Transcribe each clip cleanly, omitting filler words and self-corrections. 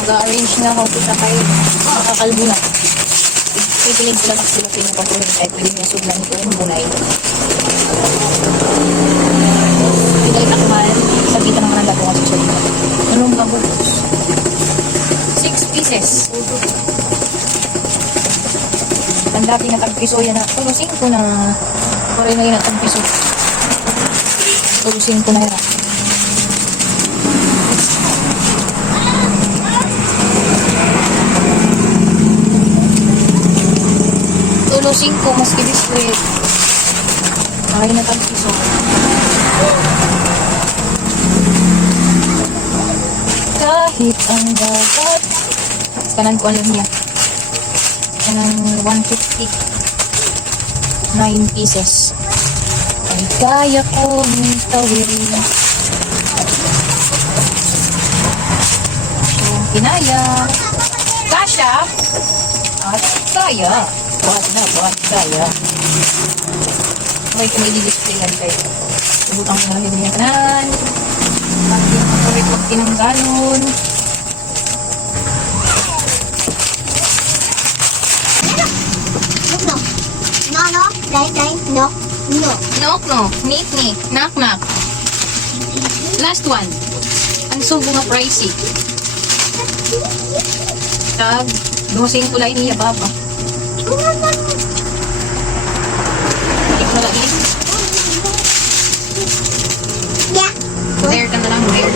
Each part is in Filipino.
Mag-arrange na ako sa kay makakalbo na. Pipilig ko lang sila pinapapulong kahit pwede niya sudlan ito yung bunay. Pilay takman, sabitan naman ang lato ang susunod. Anong kabutos? 6 pieces. Ang dati na tag-piso yan na. Tulusin ko na. Pare na yun na tag-piso. Tulusin ko na yan. Tulusin ko maski biskuit. Pare na tag-piso. Kahit ang dagat. Kanan ko alam niya. Ng 150 9 pieces ay kaya kong tawirin yung pinaya kasya at kaya buhat kaya okay kung i-display yan kayo subutang ko na rin yan kanan pati ang pinanggalon. Knock. Knock. Last one. Ang subo nga pricey. Tag, dosing kulay niya baba. Balik mo lagi. Yeah. There ka na lang, there.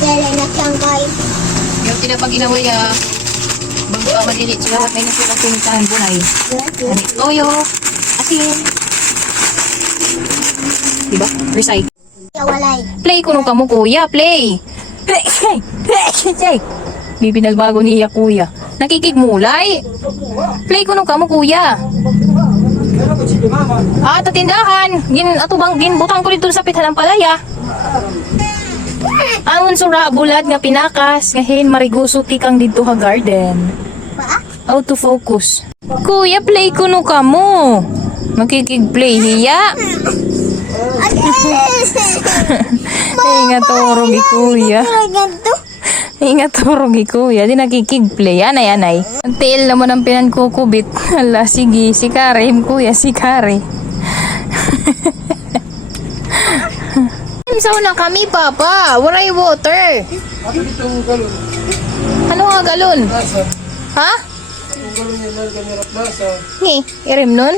Dala na siyang guys. Yung tinapag inaway bangka madilit sila at may nasilang pinitahan bunay. Toyo. Asin. Diba? Recycle. Walay. Play ko nung kamo kuya. Play. Bibinalbago niya kuya. Nakikigmulay. Play ko nung kamo kuya. Tatindahan. Ginbutang ko dito sa pithan ng palaya. Angon sura bulad nga pinakas. Ngahin mariguso tikang dito ha garden. Auto focus. Kuya, play ko nung kamo. Makikig-play hiya. Ingat turog kuya. Ingat turog kuya. Di nakikig-play. Anay. Ang tail naman ang pinankukubit. Hala, sige. Si Kare. Kuya, si Kare. Saw na kami, Papa. Waray water. Ano nga galon? Ha? Ni, irim nun?